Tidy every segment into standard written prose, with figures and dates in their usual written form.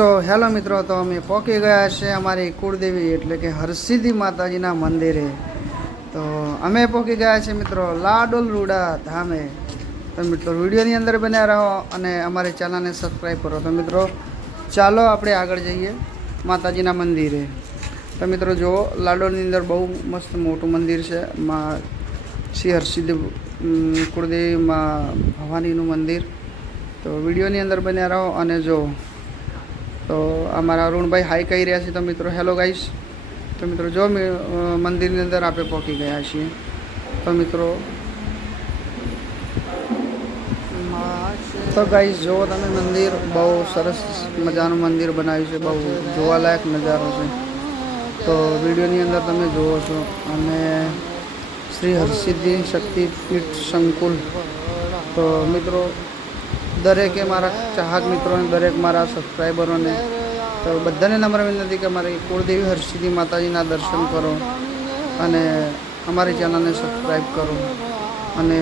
So hello મિત્રો, તો અમે પહોંચી ગયા છે અમારી કુળદેવી એટલે કે હરસિદ્ધિ માતાજીના મંદિરે. તો અમે પહોંચી ગયા છે મિત્રો લાડોલ રૂડા ધામે. તો મિત્રો વિડીયોની અંદર બન્યા રહો અને અમારી ચેનલને સબસ્ક્રાઈબ કરો. તો મિત્રો ચાલો આપણે આગળ જઈએ માતાજીના મંદિરે. તો મિત્રો જુઓ, લાડોલની અંદર બહુ મસ્ત મોટું મંદિર છે. માં શ્રી હરસિદ્ધિ કુળદેવી માં ભવાનીનું મંદિર. તો વિડીયોની અંદર બન્યા રહો અને જો તો અમારા અરુણભાઈ હાઈ કહી રહ્યા છે. તો મિત્રો હેલો ગાઈસ. તો મિત્રો જો મંદિરની અંદર આપણે પહોંચી ગયા છીએ. તો મિત્રો તો ગાઈસ જુઓ તમે, મંદિર બહુ સરસ મજાનું મંદિર બનાવ્યું છે. બહુ જોવાલાયક નજારો છે. તો વિડીયોની અંદર તમે જુઓ છો. અને શ્રી હરસિદ્ધિ શક્તિપીઠ સંકુલ. તો મિત્રો દરેકે મારા ચાહક મિત્રોને, દરેક મારા સબસ્ક્રાઈબરોને તો બધાને નમ્ર વિનંતી કે મારી કુળદેવી હરસિદ્ધિ માતાજીના દર્શન કરો અને અમારી ચેનલને સબસ્ક્રાઈબ કરો અને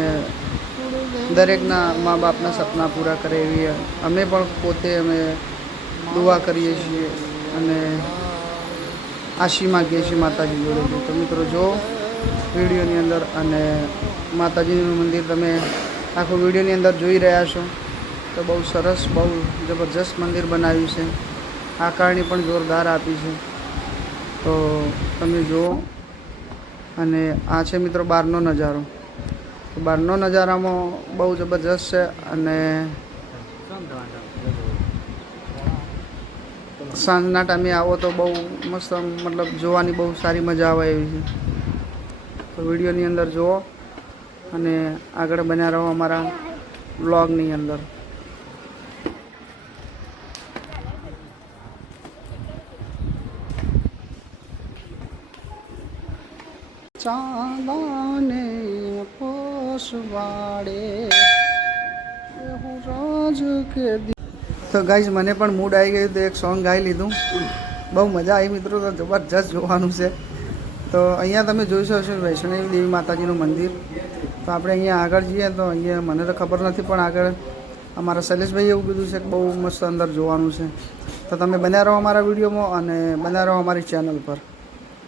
દરેકના મા બાપના સપના પૂરા કરે એવી અમે પણ પોતે દુઆ કરીએ છીએ અને આશી માગીએ છીએ માતાજી જોડે. તો મિત્રો જો વિડીયોની અંદર અને માતાજીનું મંદિર તમે આખું વિડીયોની અંદર જોઈ રહ્યા છો. તો બહુ સરસ, બહુ જબરજસ્ત મંદિર બનાવ્યું છે. આકારણી પણ જોરદાર આપી છે. તો તમે જુઓ. અને આ છે મિત્રો બહારનો નજારો. તો બહારનો નજારામાં બહુ જબરજસ્ત છે અને સાંજના ટાઈમે આવો તો બહુ મસ્ત, મતલબ જોવાની બહુ સારી મજા આવે એવી છે. તો વિડીયોની અંદર જુઓ અને આગળ બન્યા રહો અમારા વ્લોગની અંદર. ચાંદાને પોસવાડે રાજ કે. તો ગાઈસ મને પણ મૂડ આવી ગયું તો એક સોંગ ગાઈ લીધું. બહુ મજા આવી મિત્રો. તો જબરજસ્ત જોવાનું છે. તો અહીંયા તમે જોઈ શકો છો વૈષ્ણવી દેવી માતાજીનું મંદિર. તો આપણે અહીંયા આગળ જઈએ તો અહીંયા મને તો ખબર નથી, પણ આગળ અમારા શૈલેષભાઈએ એવું કીધું છે કે બહુ મસ્ત અંદર જોવાનું છે. તો તમે બન્યા રહો અમારા વિડીયોમાં અને બન્યા રહો અમારી ચેનલ પર.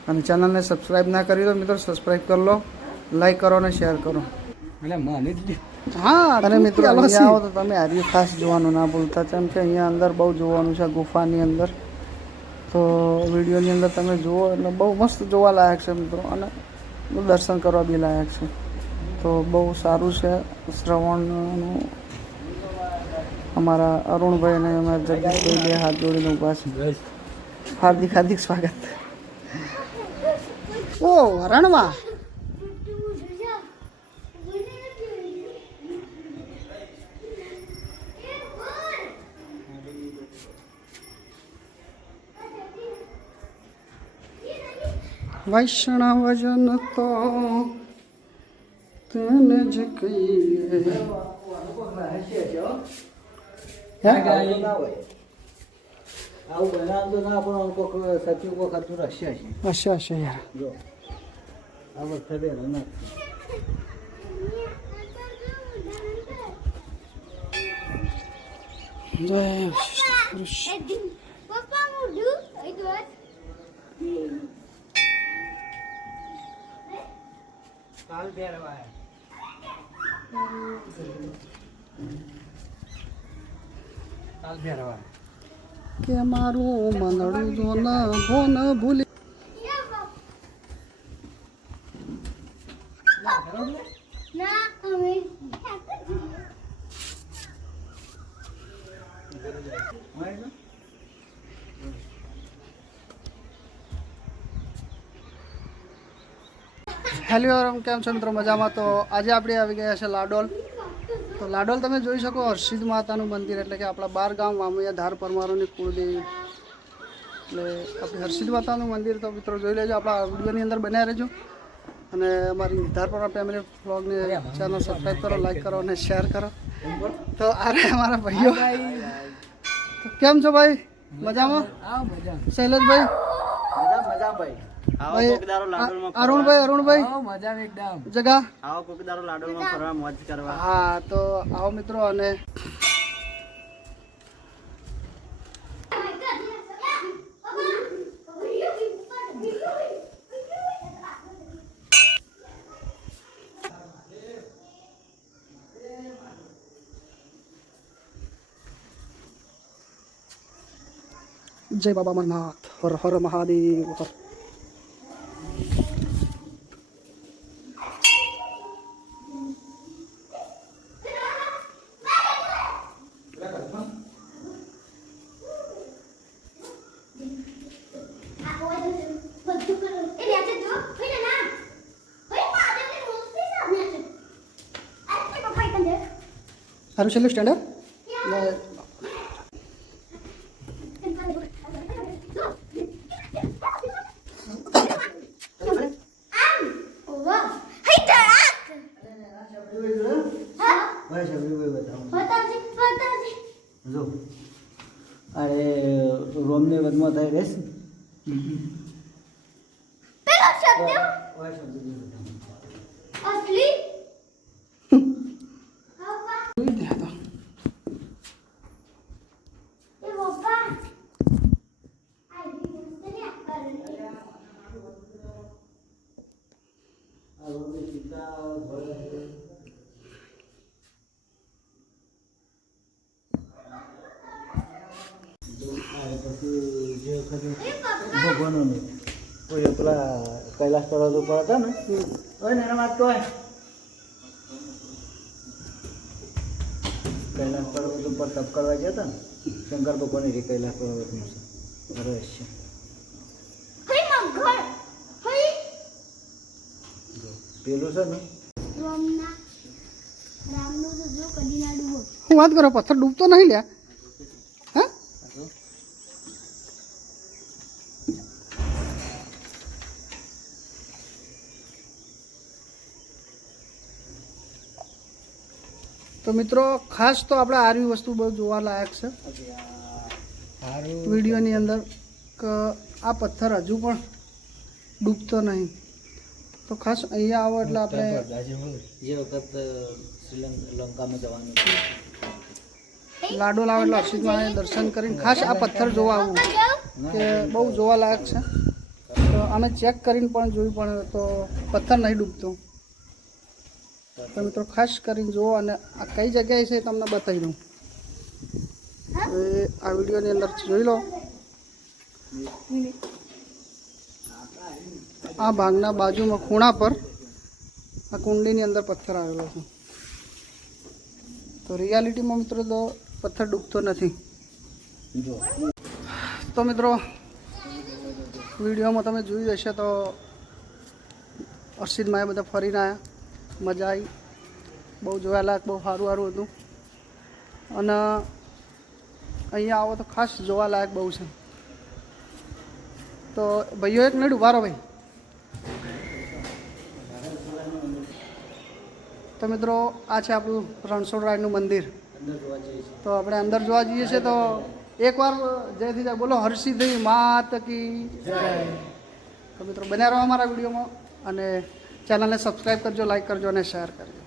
અને ચેનલને સબસ્ક્રાઈબ ના કરી દો મિત્રો, સબસ્ક્રાઈબ કરી લો, લાઈક કરો અને શેર કરો. હા, અને મિત્રો અહીંયા આવો તો તમે હાર્યું ખાસ જોવાનું ના ભૂલતા, કેમ કે અહીંયા અંદર બહુ જોવાનું છે ગુફાની અંદર. તો વિડીયોની અંદર તમે જુઓ એટલે બહુ મસ્ત જોવા લાયક છે મિત્રો, અને દર્શન કરવા બી લાયક છે. તો બહુ સારું છે. શ્રવણનું અમારા અરુણભાઈ અને અમારા જગદીશભાઈ બે હાથ જોડીને ઊભા છે. હાર્દિક હાર્દિક સ્વાગત. ઓ રણવા વૈષ્ણવજન તો તેને જ કહીએ. આવું બનાવતો ના પણ કોઈક સચિવ વખત રશ્યા છે. હશે હશે યાર. જો આ વખતે રમત જય કાલ પહેરવા કે મારું મંદડું જો ના ભોન ભૂલી. હેલો કેમ છો મિત્રો, મજામાં? તો આજે આપણે આવી ગયા છે લાડોલ. તો લાડોલ તમે જોઈ શકો હરસિદ્ધિ માતાનું મંદિર એટલે કે આપણા 12 ગામ વામૈયા ધાર પરમારોની કુળદેવી એટલે આપણી હરસિદ્ધિ માતાનું મંદિર. તો મિત્રો જોઈ લેજો, આપણા વિડીયોની અંદર બનાવી રહેજો અને અમારી ધાર પરમાર ફેમિલી વ્લોગની ચેનલ સબસ્ક્રાઈબ કરો, લાઈક કરો અને શેર કરો. તો આ અમારા ભાઈઓ. તો કેમ છો ભાઈ? મજામાં? શૈલેષભાઈ મજા ભાઈ. અરુણભાઈ જગા આવો કોકદારો લાડોમાં ફરવા મોજ કરવા. હા, તો આવો મિત્રો. અને જય બાબા અમરનાથ, હર હર મહાદેવ હર. સારું છેલ્લું સ્ટેન્ડર્ડ જો અરે રોમને વધમાં થાય રહેશે ભગવાનોને કોઈ પેલા કૈલાસ પર્વત ઉપર હતા ને હોય ને એના વાત તો હોય કૈલાસ પર્વત ઉપર તપ કરવા ગયા હતા ને શંકર ભગવાન એ કૈલાસ પર્વતનું છે રહસ્ય પેલું છે ને હું વાત કરો, પથ્થર ડૂબતો નહીં લ્યા. હા તો મિત્રો ખાસ તો આપણે આરવી વસ્તુ બહુ જોવા લાયક છે વિડીયોની અંદર કે આ પથ્થર હજુ પણ ડૂબતો નહીં. તો ખાસ અહીંયા આવો એટલે આપણે જે વખત શ્રીલંકામાં જવાનું લાડો લાવે એટલે હર્ષિતમાં દર્શન કરીને ખાસ આ પથ્થર જોવા આવવું કે બહુ જોવા લાયક છે. તો અમે ચેક કરીને પણ જોયું પણ તો પથ્થર નહીં ડૂબતો. તો મિત્રો ખાસ કરીને જુઓ અને આ કઈ જગ્યાએ છે તમને બતાવી દઉં. આ વિડીયોની અંદર જોઈ લો. આ ભાગના બાજુમાં ખૂણા પર આ કુંડીની અંદર પથ્થર આવેલો છે. તો રિયાલિટીમાં મિત્રો તો પથ્થર ડૂબતો નથી. તો મિત્રો વિડીયોમાં તમે જોયું હશે તો હર્ષિતમાં બધા ફરીને આવ્યા, મજા આવી, બહુ જોવાલાયક, બહુ સારું સારું હતું. અને અહીંયા આવો તો ખાસ જોવાલાયક બહુ છે. તો ભાઈઓ એક મિનિટ ઉભા રહો ભાઈ. તો મિત્રો આ છે આપણું રણછોડરાયનું મંદિર. તો આપણે અંદર જોવા જઈએ છીએ તો એકવાર જયથી જાય બોલો હર્ષિદ માત કી જય. તો મિત્રો બન્યા રહો અમારા વિડીયોમાં અને ચેનલને સબસ્ક્રાઈબ કરજો, લાઈક કરજો અને શેર કરજો.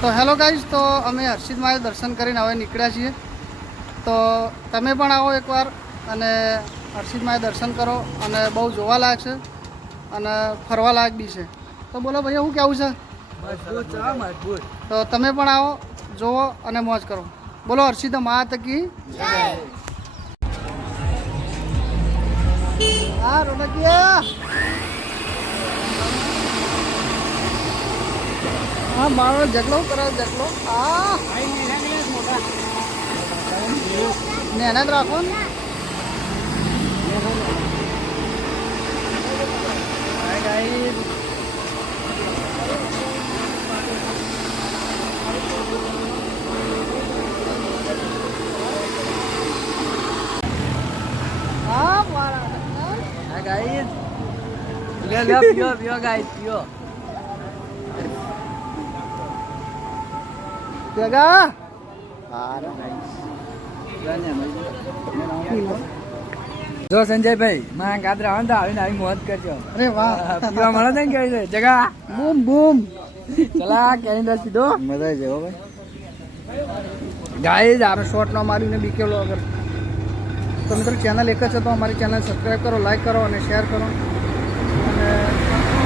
તો હેલો ગાઈઝ, તો અમે હર્ષિદ માએ દર્શન કરીને હવે નીકળ્યા છીએ. તો તમે પણ આવો એકવાર અને હર્ષિદ માએ દર્શન કરો અને બહુ જોવાલાયક છે અને ફરવાલાયક બી છે. તો બોલો ભૈયા શું કહેવું છે? તો તમે પણ આવો, જોવો અને મોજ કરો. બોલો હર્ષિદ માત કી. હા રોનકિયા. હા મારો જગલો કરાવ જગલો. હા નેના જ રાખો ને. હા મારા ગાઈસ લ્યો ગાઈસ પીઓ. જગા જો સંજયભાઈ માં ગાદરા આંધા આવીને આવી મોજ કરજો. અરે વાહ પીવા મળે ને કે છે જગા બૂમ બૂમ. ચલા કેન્ડર સીધો મજા છે હો ભાઈ. ગાઈસ આપણે શોર્ટ ન મારીને બીકેલો અગર તો મિત્રો ચેનલ એક જ છે તો અમારી ચેનલ સબસ્ક્રાઈબ કરો, લાઈક કરો અને શેર કરો અને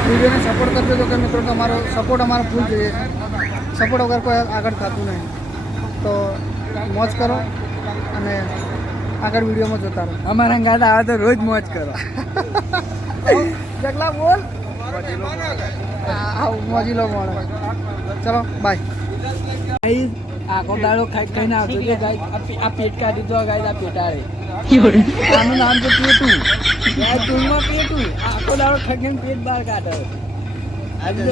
વિડીયોને સપોર્ટ કરજો. તો કે મિત્રો તમારો સપોર્ટ અમારો ફૂલ જોઈએ છે. સપોર્ટ વગર કોઈ આગળ થતું નહીં. તો મોજ કરો અને આગળ વિડીયોમાં જોતા રહો. અમારા ગાતા આવે તો રોજ મોજ કરો. જગલા બોલ. મોજીલો મોડો. ચલો બાય. ગાઈસ આખો દાડો ખાઈને આવતો કે ગાઈસ આ પેટ કાઢી દો ગાઈસ. આ પેટાળે આનું નામ છે પેટું. ગાઈસ ટૂલમાં પેટું આખો દાડો ખાઈને પેટ બહાર કાઢે.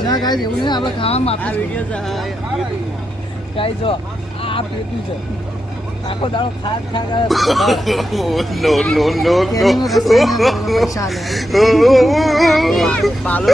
ના ગાય એવું નહીં, આપણે ખાવામાં આપીએ. ગાઈસ જો આ પેટું છે. આખો દાડો ખાટ ખા No, no, no, કેરીનો રસ લઈને પૈસા લે. બાલો